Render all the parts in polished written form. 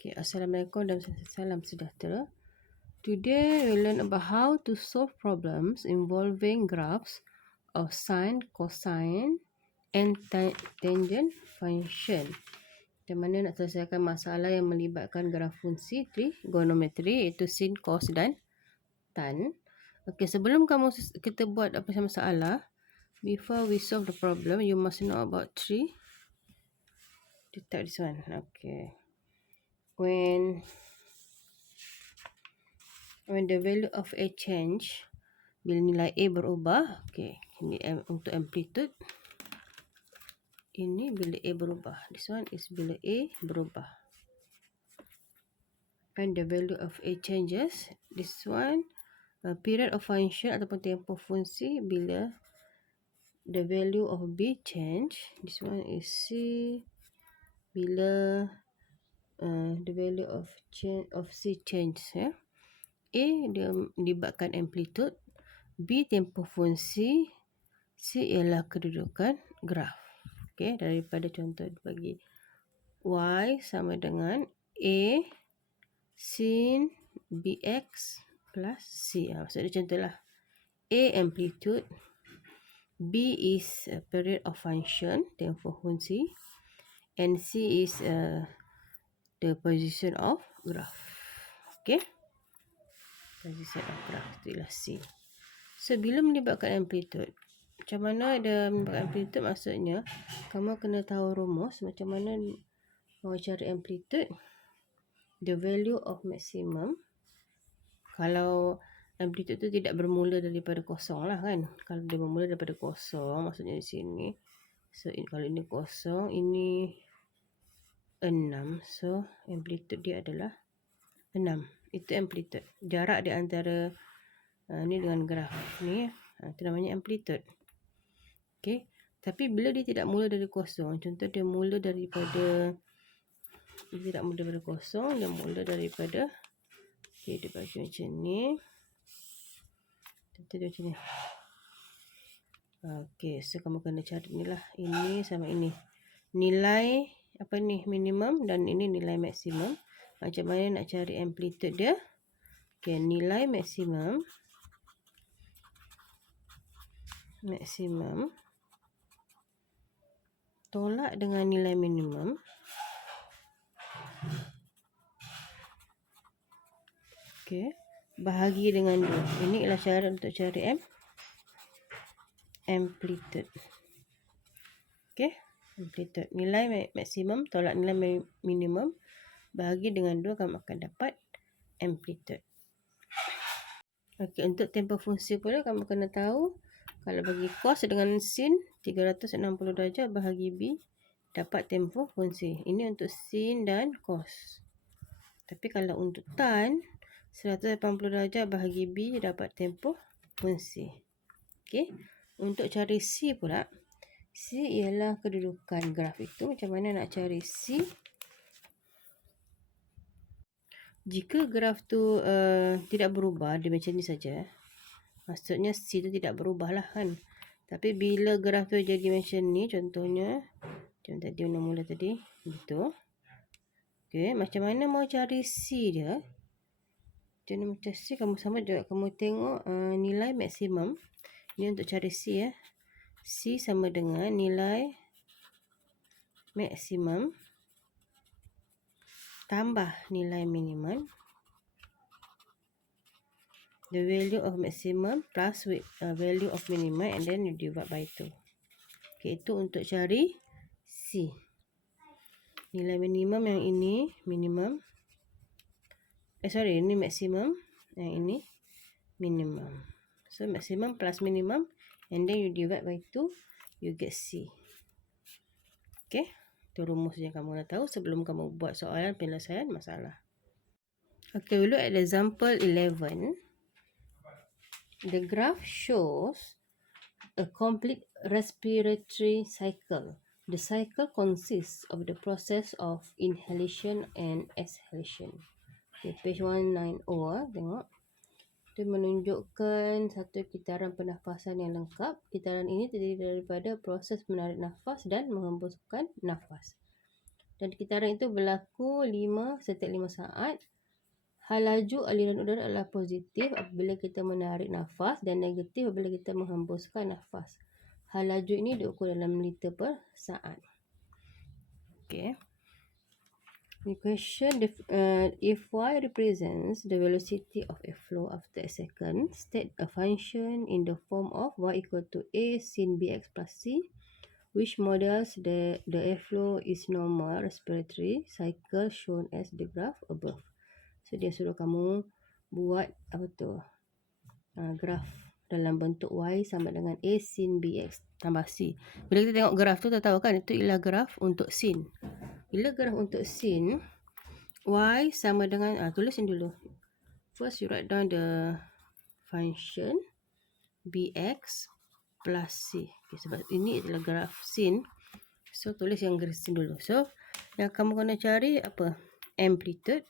Okay, Assalamualaikum dan salam sejahtera. Today we learn about how to solve problems involving graphs of sine, cosine and tangent function. Di mana nak selesaikan masalah yang melibatkan graf fungsi trigonometri iaitu sin, cos dan tan. Okay, sebelum kita buat masalah, before we solve the problem, you must know about three. To type this one. Okay. When the value of A change, bila nilai A berubah, okay, ini untuk amplitude. Ini bila A berubah. This one is bila A berubah. And the value of A changes. This one, period of function ataupun tempoh fungsi bila the value of B change. This one is C bila the value of C change. Ya. A dia melibatkan amplitude, B tempoh fungsi, C ialah kedudukan graf. Okey, daripada contoh bagi Y sama dengan A sin BX plus C. Maksudnya contohlah A amplitude, B is a period of function, tempoh fungsi, and C is the position of graph. Okey. Position of graph itulah C. So bila melibatkan amplitude, macam mana dia melibatkan amplitude, maksudnya kamu kena tahu rumus macam mana mau cari amplitude. The value of maximum, kalau amplitude tu tidak bermula daripada kosong lah kan. Kalau dia bermula daripada kosong, maksudnya di sini. So kalau ini kosong, ini 6. So amplitude dia adalah 6. Itu amplitude. Jarak di antara ni dengan graf ni, itu namanya amplitude. Okey. Tapi bila dia tidak mula dari kosong, contoh dia mula daripada, dia tidak mula daripada kosong, dia mula daripada, okey, dia bagi macam ni. Contoh dia macam ni. Okey, so kamu kena cari ni lah. Ini sama ini. Nilai apa ni minimum dan ini nilai maksimum. Macam mana nak cari amplitude dia? Okey, nilai maksimum tolak dengan nilai minimum. Okey, bahagi dengan 2. Ini adalah cara untuk cari amplitude. Okey, amplitude. Nilai maksimum tolak nilai minimum bahagi dengan 2, kamu akan dapat amplitude. Okey, untuk tempoh fungsi pula kamu kena tahu, kalau bagi cos dengan sin 360 darjah bahagi B dapat tempoh fungsi. Ini untuk sin dan cos. Tapi kalau untuk tan 180 darjah bahagi B dapat tempoh fungsi. Okey. Untuk cari C pula, C ialah kedudukan graf itu. Macam mana nak cari C? Jika graf tu tidak berubah, dia macam ni saja. Maksudnya C tu tidak berubah lah kan. Tapi bila graf tu jadi macam ni, contohnya macam tadi mula tadi, begitu. Okey, macam mana mau cari C dia? Macam C kamu sama juga, kamu tengok nilai maksimum. Ini untuk cari C ya. C sama dengan nilai maksimum tambah nilai minimum. The value of maximum plus with value of minimum and then you divide by 2. Okay, itu untuk cari C. Nilai minimum yang ini minimum. Ini maksimum. Yang ini minimum. So maximum plus minimum and then you divide by 2, you get C. Okay, itu rumus yang kamu dah tahu sebelum kamu buat soalan penyelesaian masalah. Okay, we look at example 11. The graph shows a complete respiratory cycle. The cycle consists of the process of inhalation and exhalation. Okay, page 190. Tengok. Itu menunjukkan satu kitaran pernafasan yang lengkap. Kitaran ini terdiri daripada proses menarik nafas dan menghembuskan nafas. dan kitaran itu berlaku setiap 5 saat. Hal laju aliran udara adalah positif apabila kita menarik nafas dan negatif apabila kita menghembuskan nafas. Hal laju ini diukur dalam liter per saat. Okay. The question, if y represents the velocity of a flow after a second, state a function in the form of y equal to a sin bx plus c, which models the airflow is normal respiratory cycle shown as the graph above. So dia suruh kamu buat graf dalam bentuk y sama dengan a sin bx tambah c. Bila kita tengok graf tu, kita tahu kan itu ialah graf untuk sin. Bila graf untuk sin, y sama dengan, tulisin dulu. First you write down the function bx plus c. Okay, sebab ini adalah graf sin. So tulis yang graf sin dulu. So yang kamu kena cari apa? Amplitude,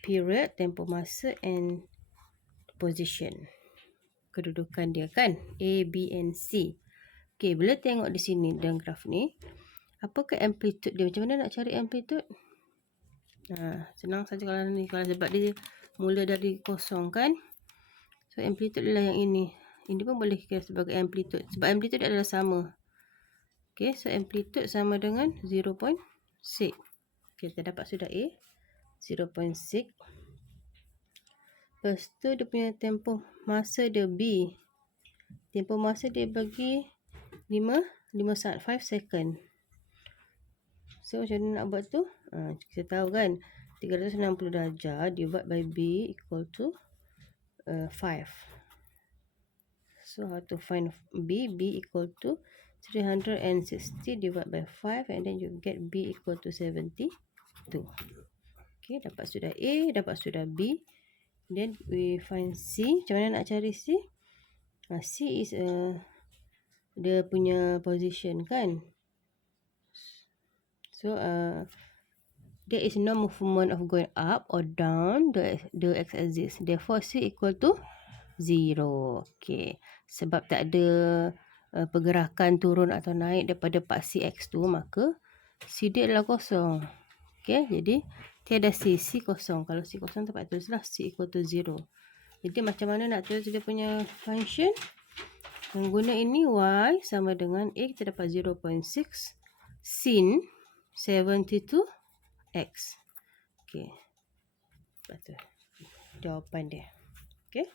period, tempoh masa and position. Kedudukan dia kan, A, B and C. Okay, bila tengok di sini dalam graf ni, apakah amplitude dia? Macam mana nak cari amplitude? Senang saja kalau ni, kalau sebab dia mula dari kosong kan. So amplitude adalah yang ini. Ini pun boleh kira sebagai amplitude sebab amplitude adalah sama. Okay, so amplitude sama dengan 0.6. Okay, kita dapat sudah A 0.6. Lepas tu dia punya tempoh masa dia B. Tempoh masa dia bagi 5 saat, 5 second. So macam mana nak buat tu? Kita tahu kan 360 darjah divide by B equal to 5. So how to find B? B equal to 360 divided by 5 and then you get B equal to 72. Okay, dapat sudah A, dapat sudah B. Then we find C. Macam mana nak cari C? C is dia punya position kan. So there is no movement of going up or down the x-axis. Therefore C equal to 0. Okay. Sebab tak ada pergerakan turun atau naik daripada part CX tu, maka C dia adalah kosong. Okay. Jadi tiada C kosong. Kalau C kosong tempat tulislah C equal to 0. Jadi macam mana nak tulis dia punya function? Mengguna ini Y sama dengan A, kita dapat 0.6 sin 72x. Okay. Betul. Jawapan dia. Okay.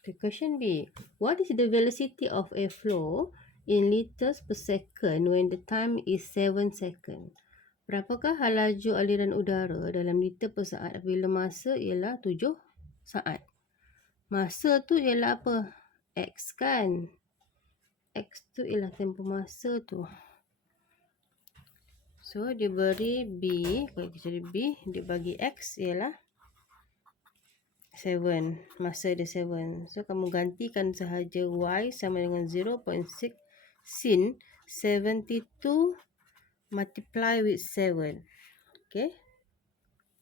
Okay, question B. What is the velocity of a flow in liters per second when the time is 7 seconds? Berapakah hal laju aliran udara dalam liter per saat apabila masa ialah 7 saat? Masa tu ialah apa? X kan? X tu ialah tempoh masa tu. So, dia beri B. Kalau kita cari B, dia bagi X ialah 7. Masa dia 7. So, kamu gantikan sahaja Y sama dengan 0.6 sin 72 multiply with 7. Okay.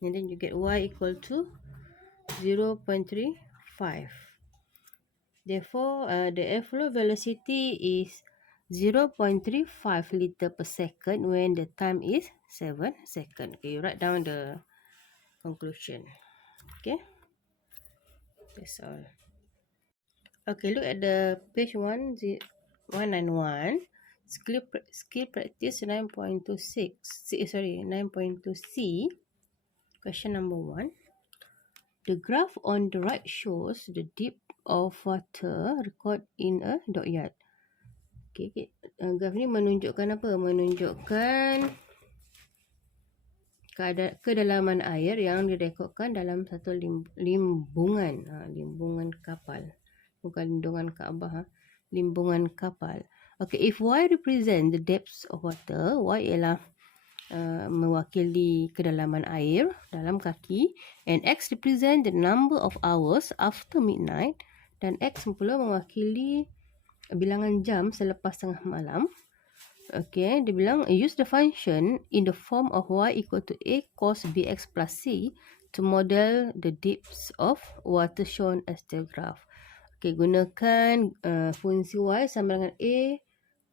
And then you get Y equal to 0.35. Therefore, the airflow velocity is 0.35 liter per second when the time is 7 seconds. Okay, you write down the conclusion. Okay. That's all. Okay, look at the page 191. Skill practice 9.26. 9.2C. Question number 1. The graph on the right shows the depth of water recorded in a dockyard. Okay. Graf ni menunjukkan apa? Menunjukkan kedalaman air yang direkodkan dalam satu limbungan. Limbungan kapal. Bukan limbungan Kaabah. Limbungan kapal. Okay, if Y represent the depths of water, Y ialah mewakili kedalaman air dalam kaki, and X represent the number of hours after midnight, dan X pula mewakili bilangan jam selepas tengah malam. Okay, dia bilang use the function in the form of Y equal to A cos Bx plus C to model the depths of water shown as the graph. Okay, gunakan fungsi Y sama dengan A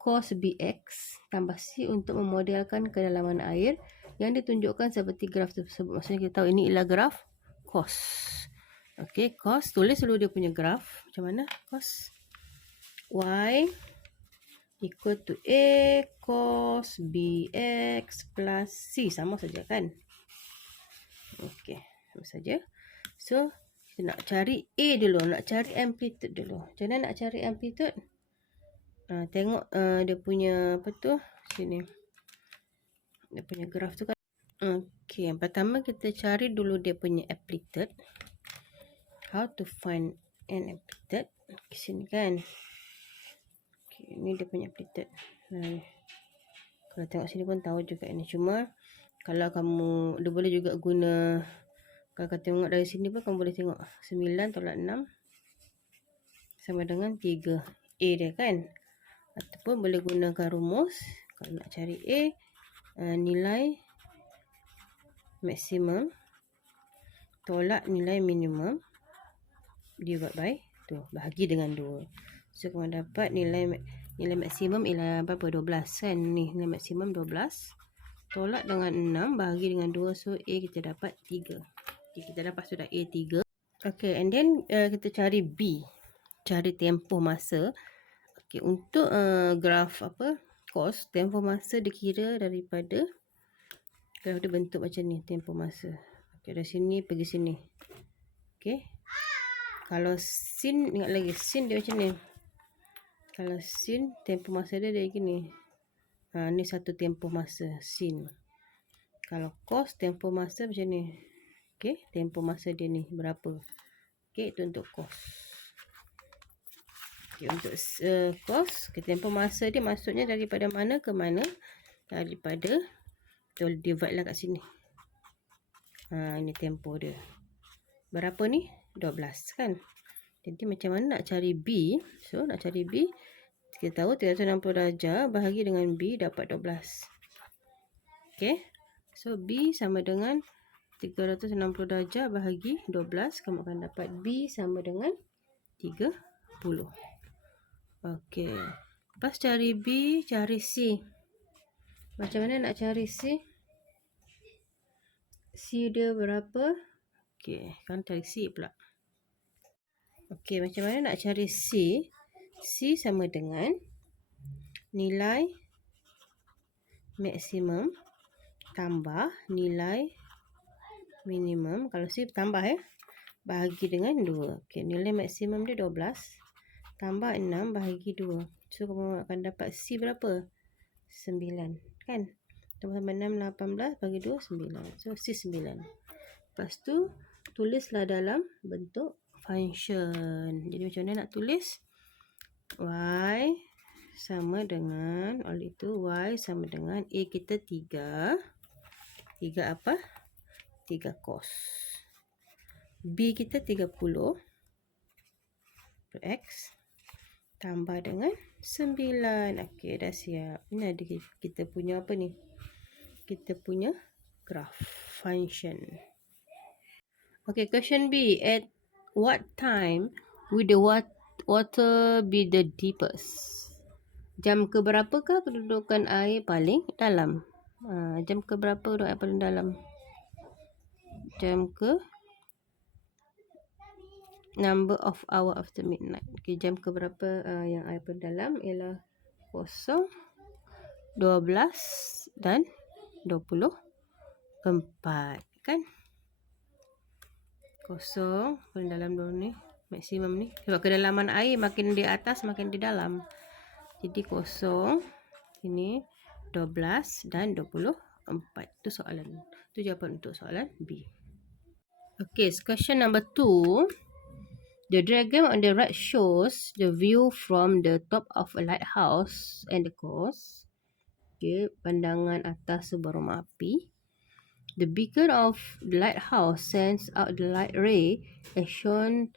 cos bx tambah c untuk memodelkan kedalaman air yang ditunjukkan seperti graf tersebut. Maksudnya kita tahu ini ialah graf cos. Okey, cos, tulis dulu dia punya graf. Macam mana? Cos y equal to a cos bx plus c. Sama saja kan? Okey, sama saja. So, kita nak cari a dulu. Nak cari amplitude dulu. Macam mana nak cari amplitude? Tengok dia punya apa tu? Sini. Dia punya graf tu kan. Okey, yang pertama kita cari dulu dia punya amplitude. How to find an amplitude? Di sini kan. Okey, ini dia punya amplitude. Kalau tengok sini pun tahu juga ini. Cuma kalau kamu, dia boleh juga guna, kalau kau tengok dari sini pun kamu boleh tengok 9 tolak 6 sama dengan 3. A dia kan. Ataupun boleh gunakan rumus. Kalau nak cari A, nilai maksimum tolak nilai minimum divide by 2. Bahagi dengan 2. So, kamu dapat nilai maksimum ialah berapa? 12 kan. Ni nilai maksimum 12. Tolak dengan 6 bahagi dengan 2. So, A kita dapat 3. Okay, kita dapat sudah A 3. Okay, and then kita cari B. Cari tempoh masa. Okay, untuk graf cos, tempoh masa dikira daripada graf dia bentuk macam ni, tempoh masa. Okay, dari sini pergi sini. Okay. Kalau sin, ingat lagi, sin dia macam ni. Kalau sin, tempoh masa dia gini. Ni satu tempoh masa, sin. Kalau cos, tempoh masa macam ni. Okay, tempoh masa dia ni berapa. Okay, itu untuk cos. Okay, untuk cos, tempoh masa dia maksudnya daripada mana ke mana. Daripada, kita divide lah kat sini. Ini tempoh dia. Berapa ni? 12 kan. Jadi macam mana nak cari B? So, nak cari B, kita tahu 360 darjah bahagi dengan B dapat 12. Okay. So, B sama dengan 360 darjah bahagi 12. Kamu akan dapat B sama dengan 30. Okay. Lepas cari B, cari C. Macam mana nak cari C? C dia berapa? Okay. Kan cari C pula. Okay. Macam mana nak cari C? C sama dengan nilai maksimum tambah nilai minimum. Kalau C tambah bahagi dengan 2. Okay, nilai maksimum dia 12 tambah 6 bahagi 2. So, kamu akan dapat C berapa? 9 kan. Tambah 6, 18 bagi 2, 9. So, C 9. Lepas tu, tulislah dalam bentuk function. Jadi, macam mana nak tulis? Y sama dengan, oleh itu Y sama dengan A kita 3. 3 apa? 3 cos. B kita 30 per X tambah dengan 9. Okey, dah siap. Ini ada kita punya apa ni? Kita punya graph function. Okey, question B. At what time will the water be the deepest? Jam ke berapakah kedudukan air paling dalam? Jam ke berapa kedudukan air paling dalam? Jam ke number of hour after midnight. Okay, jam ke berapa yang air paling dalam ialah 0, 12 dan 24 kan. 0 paling dalam dulu ni, maksimum ni. Sebab kedalaman air makin di atas makin di dalam. Jadi 0 ini 12 dan 24. Itu soalan. Itu jawapan untuk soalan B. Okay, question number 2. The diagram on the right shows the view from the top of a lighthouse and the coast. Okay, pandangan atas sebuah rumah api. The beacon of the lighthouse sends out the light ray as shown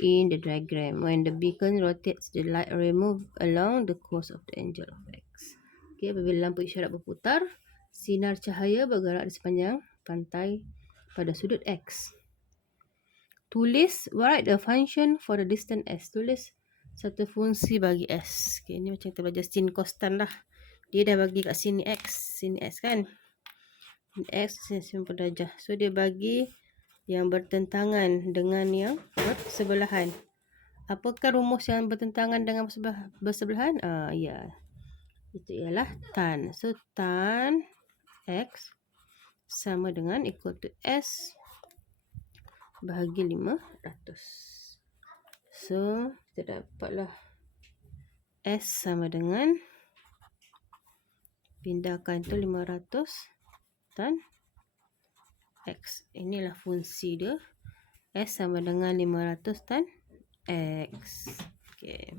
in the diagram. When the beacon rotates, the light ray moves along the course of the angle of X. Okay, apabila lampu isyarat berputar, sinar cahaya bergerak di sepanjang pantai pada sudut X. Write the function for the distance S. Tulis satu fungsi bagi S. Okay, ni macam kita belajar sin costan lah. Dia dah bagi kat sini X. Sini X kan. X 90 darjah. So, dia bagi yang bertentangan dengan yang bersebelahan. Apakah rumus yang bertentangan dengan bersebelahan? Ya. Itu ialah tan. So, tan X sama dengan equal to S bahagi 500. So, kita dapatlah S sama dengan, pindahkan tu 500 tan X. Inilah fungsi dia. S sama dengan 500 tan X. Okay.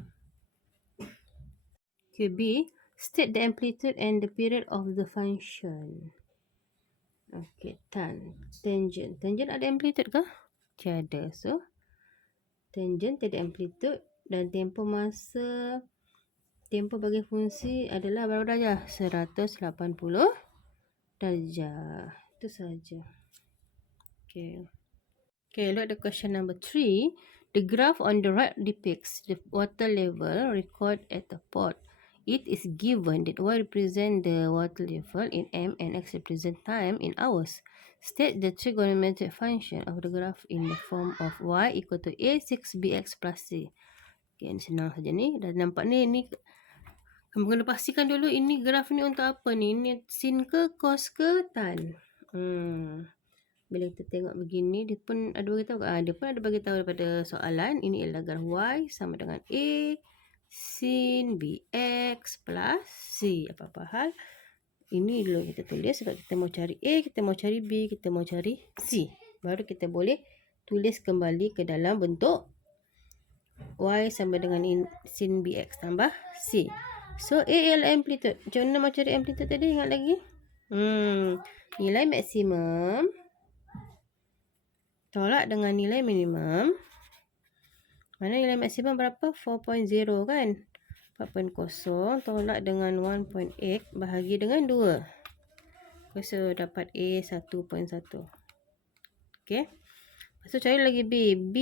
Okay, B. State the amplitude and the period of the function. Okay, tan. Tangent. Tangent ada amplitude ke? Tiada. So, tangent tiada amplitude dan tempoh bagi fungsi adalah berapa darjah? 180 darjah. Itu saja. Okay. Okay, look at the question number 3. The graph on the right depicts the water level recorded at the pot. It is given that y represent the water level in m and x represent time in hours. State the trigonometric function of the graph in the form of y equal to a 6bx plus c. Okay, senang saja ni. Dah nampak ni. Kamu kena pastikan dulu ini graf ni untuk apa ni. Ini sin ke, cos ke, tan. Bila kita tengok begini, dia pun ada beritahu. Dia pun ada beritahu daripada soalan. Ini adalah graf y sama dengan a sin bx plus c. Apa-apa hal. Ini dulu kita tulis sebab kita mau cari a, kita mau cari b, kita mau cari c. Baru kita boleh tulis kembali ke dalam bentuk y sama dengan sin bx tambah c. So, a ialah amplitude. Macam mana mau cari amplitude tadi? Ingat lagi? Nilai maksimum tolak dengan nilai minimum. Mana nilai maksimum berapa? 4.0 kan? 4.0 tolak dengan 1.8 bahagi dengan 2. So, dapat A 1.1. Okay. Lepas tu cari lagi B. B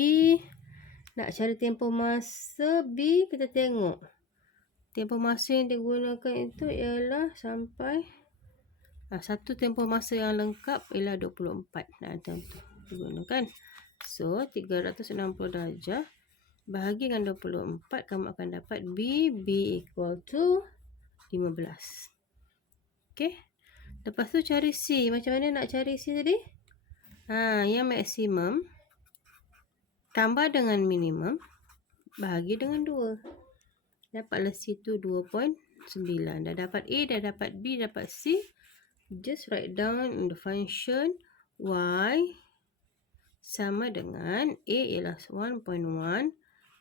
nak cari tempoh masa B, kita tengok. Tempoh masa yang digunakan itu ialah sampai satu tempoh masa yang lengkap ialah 24. Nah, tentu digunakan. So, 360 darjah bahagi dengan 24, kamu akan dapat B equal to 15. Okay. Lepas tu cari C. Macam mana nak cari C tadi? Yang maksimum tambah dengan minimum bahagi dengan 2. Dapatlah C tu 2.9. Dah dapat A, dah dapat B, dapat C. Just write down in the function y sama dengan A ialah 1.1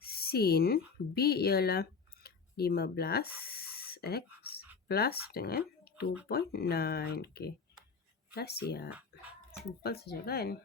sin B ialah 15x plus dengan 2.9. Okay. Dah siap. Simple saja kan?